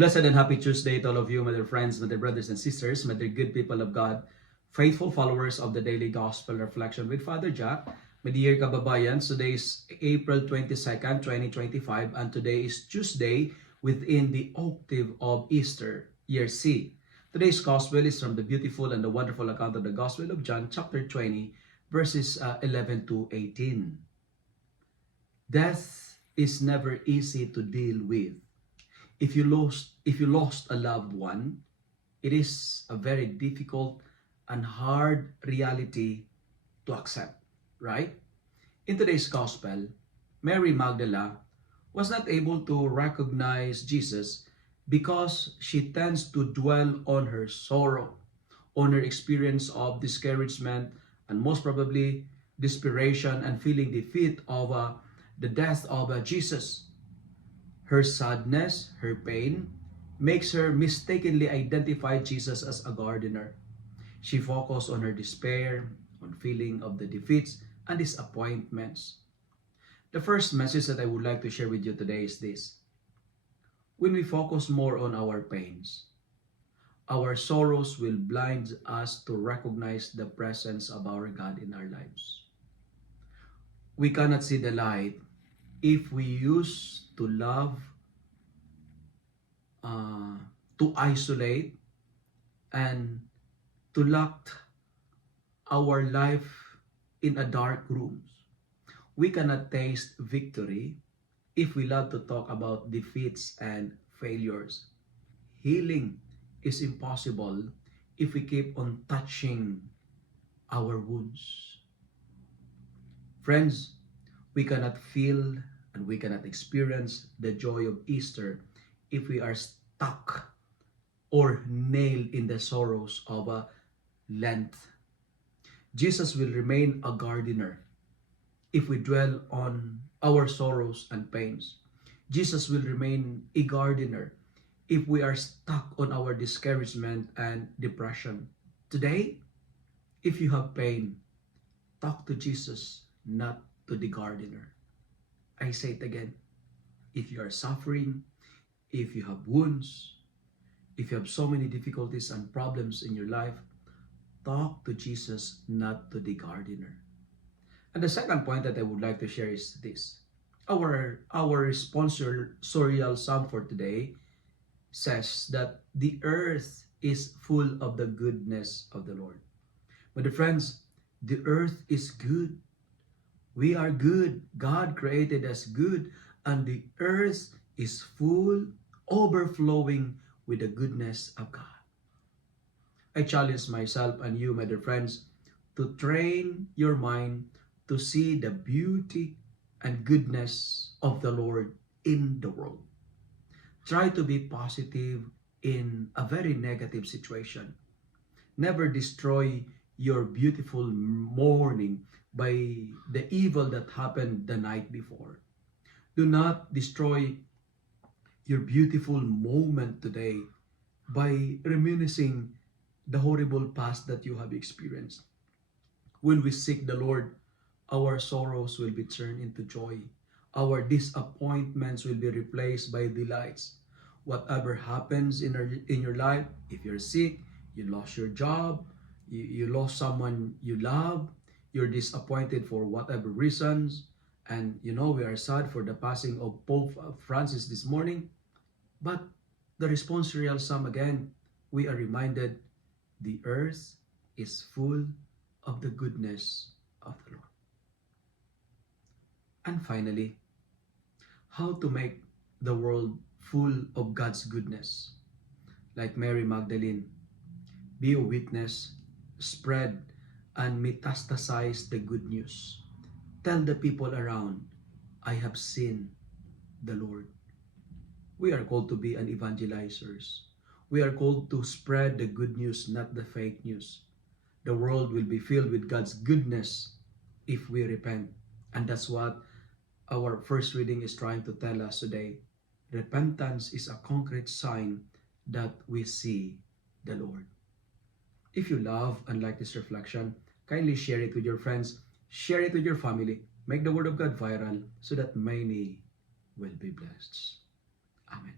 Blessed and happy Tuesday to all of you, my dear friends, my dear brothers and sisters, my dear good people of God, faithful followers of the Daily Gospel Reflection with Father Jack. My dear kababayan, today is April 22nd, 2025, and today is Tuesday within the octave of Easter, year C. Today's Gospel is from the beautiful and the wonderful account of the Gospel of John, chapter 20, verses 11 to 18. Death is never easy to deal with. If you lost a loved one, it is a very difficult and hard reality to accept, right? In today's gospel, Mary Magdalene was not able to recognize Jesus because she tends to dwell on her sorrow, on her experience of discouragement, and most probably desperation and feeling defeat of the death of Jesus. Her sadness, her pain, makes her mistakenly identify Jesus as a gardener. She focused on her despair, on feeling of the defeats and disappointments. The first message that I would like to share with you today is this. When we focus more on our pains, our sorrows will blind us to recognize the presence of our God in our lives. We cannot see the light if we used to love, to isolate, and to lock our life in a dark rooms. We cannot taste victory if we love to talk about defeats and failures. Healing is impossible if we keep on touching our wounds. Friends, we cannot feel and we cannot experience the joy of Easter if we are stuck or nailed in the sorrows of a Lent. Jesus will remain a gardener if we dwell on our sorrows and pains. Jesus will remain a gardener if we are stuck on our discouragement and depression. Today, if you have pain, talk to Jesus, not to the gardener. I say it again. If you are suffering, if you have wounds, if you have so many difficulties and problems in your life, talk to Jesus, not to the gardener. And the second point that I would like to share is this. Our responsorial psalm for today says that the earth is full of the goodness of the Lord. But the friends, the earth is good. We are good. God created us good, and the earth is full, overflowing with the goodness of God. I challenge myself and you, my dear friends, to train your mind to see the beauty and goodness of the Lord in the world. Try to be positive in a very negative situation. Never destroy your beautiful morning by the evil that happened the night before. Do not destroy your beautiful moment today by reminiscing the horrible past that you have experienced. When we seek the Lord, our sorrows will be turned into joy. Our disappointments will be replaced by delights. Whatever happens in your life, if you're sick, you lost your job, you lost someone you love, you're disappointed for whatever reasons, and we are sad for the passing of Pope Francis this morning. But the responsorial psalm again, we are reminded the earth is full of the goodness of the Lord. And finally, how to make the world full of God's goodness. Like Mary Magdalene, be a witness, spread and metastasize the good news. Tell the people around, I have seen the Lord. We are called to be an evangelizers. We are called to spread the good news, not the fake news. The world will be filled with God's goodness if we repent. And that's what our first reading is trying to tell us today. Repentance is a concrete sign that we see the Lord. If you love and like this reflection, kindly share it with your friends, share it with your family, make the Word of God viral so that many will be blessed. Amen.